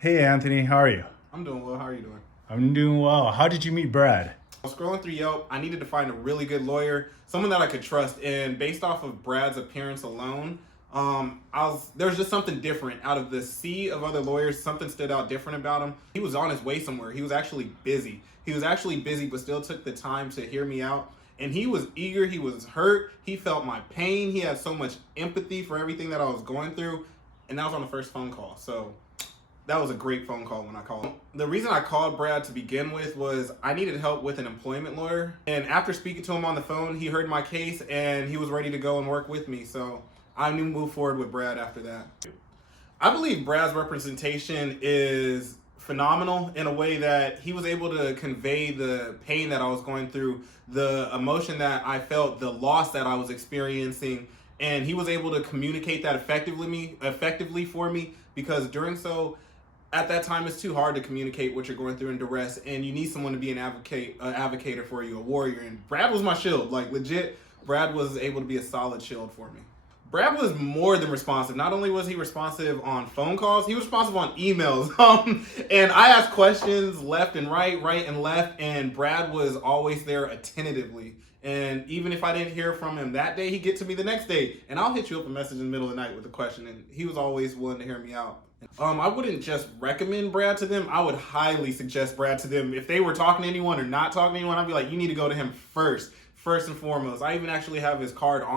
Hey Anthony, how are you? I'm doing well. How are you doing? I'm doing well. How did you meet Brad? I was scrolling through Yelp. I needed to find a really good lawyer, someone that I could trust. And based off of Brad's appearance alone, there was just something different out of the sea of other lawyers. Something stood out different about him. He was on his way somewhere. He was actually busy. But still took the time to hear me out. And he was eager. He was hurt. He felt my pain. He had so much empathy for everything that I was going through. And that was on the first phone call. So that was a great phone call when I called. The reason I called Brad to begin with was I needed help with an employment lawyer. And after speaking to him on the phone, he heard my case and he was ready to go and work with me. So I knew move forward with Brad after that. I believe Brad's representation is phenomenal in a way that he was able to convey the pain that I was going through, the emotion that I felt, the loss that I was experiencing, and he was able to communicate that effectively for me, because during so at that time it's too hard to communicate what you're going through in duress, and you need someone to be an advocator for you, a warrior. And Brad was my shield, like legit. Brad was able to be a solid shield for me. Brad was more than responsive. Not only was he responsive on phone calls, he was responsive on emails. And I asked questions left and right and left, and Brad was always there attentively. And even if I didn't hear from him that day, he'd get to me the next day, and I'll hit you up a message in the middle of the night with a question, and he was always willing to hear me out. I wouldn't just recommend Brad to them. I would highly suggest Brad to them. If they were talking to anyone or not talking to anyone, I'd be like, you need to go to him first and foremost. I even actually have his card on